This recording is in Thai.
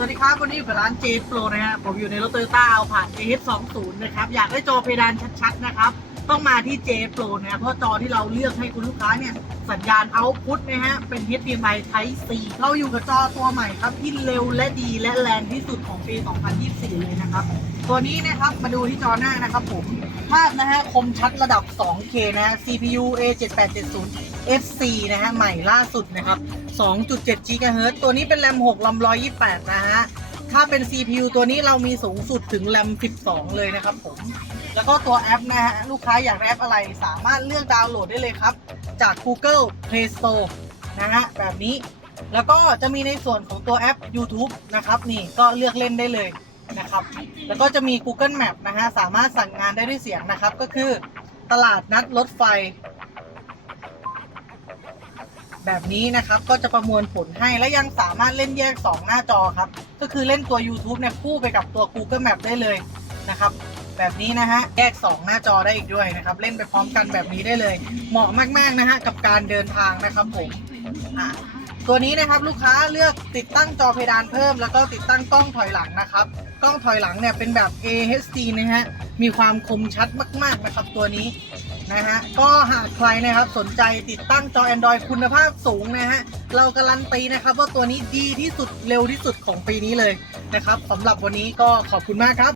วัสดีครับ วันนี้อยู่กับร้านเจฟโปรนะฮะ ผมอยู่ในรถโตโยต้าเอาผ่าน AH20 นะครับ อยากได้จอเพดานชัดๆ นะครับ ต้องมาที่เจฟโปรนะเพราะจอที่เราเลือกให้คุณลูกค้าเนี่ย สัญญาณเอาพุตนะฮะ เป็น HDMI Type C เราอยู่กับจอตัวใหม่ครับ ที่เร็วและดีและแรงที่สุดของปี 2024 เลยนะครับ ตัวนี้นะครับมาดูที่จอหน้านะครับผม ภาพนะฮะคมชัดระดับ 2K นะ CPU A7870 FC นะฮะใหม่ล่าสุดนะครับ 2.7 GHz ตัวนี้เป็นแรม6ลำ128 นะฮะ ถ้าเป็น CPU ตัวนี้เรามีสูงสุดถึงแรม12 เลยนะครับผม แล้วก็ตัวแอปนะฮะ ลูกค้าอยากได้แอปอะไรสามารถเลือกดาวน์โหลดได้เลยครับ จาก Google Play Store นะฮะ แบบนี้ แล้วก็จะมีในส่วนของตัวแอป YouTube นะครับ นี่ก็เลือกเล่นได้เลยนะครับ แล้วก็จะมี Google Map นะฮะ สามารถสั่งงานได้ด้วยเสียงนะครับ ก็คือตลาดนัดรถไฟ แบบนี้นะครับ ก็จะประมวลผลให้และยังสามารถเล่นแยก 2 หน้าจอครับ ก็คือเล่นตัว YouTube เนี่ยคู่ไปกับตัว Google Map ได้เลยนะครับแบบนี้นะฮะแยก 2 หน้าจอได้อีกด้วยนะครับ เล่นไปพร้อมกันแบบนี้ได้เลย เหมาะมากๆนะฮะกับการเดินทางนะครับผมตัวนี้นะครับลูกค้าเลือกติดตั้งจอเพดานเพิ่ม แล้วก็ติดตั้งกล้องถอยหลังนะครับ กล้องถอยหลังเนี่ยเป็นแบบ AHD นะฮะมีความคมชัดมากๆนะครับตัวนี้ นะฮะ ก็หากใครนะครับสนใจติดตั้งจอ Android คุณภาพสูงนะฮะ เราการันตีนะครับว่าตัวนี้ดีที่สุดเร็วที่สุดของปีนี้เลยนะครับสำหรับวันนี้ก็ขอบคุณมากครับ